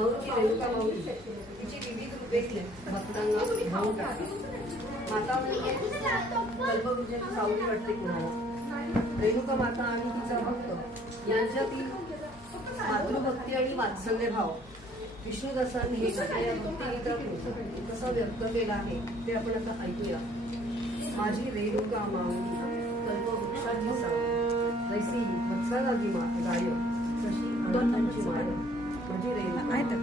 भाऊची रेणुका माऊली तिची विविध रूपे भक्तांना टाकते माता म्हणजे कल्पवृक्षाची सावली वाटते कुणाला रेणुका माता आणि तिचा भक्त यांच्यातील मातृभक्ती आणि वात्सल्य भाव विष्णुदासांनी हे या भक्तिगीतातून कसं व्यक्त केलं आहे ते आपण आता ऐकूया माझी रेणुका माऊली कल्पवृक्षाची सावली जैसी मा गाय तशी अनंतांची माय berdiri. Nah, itu.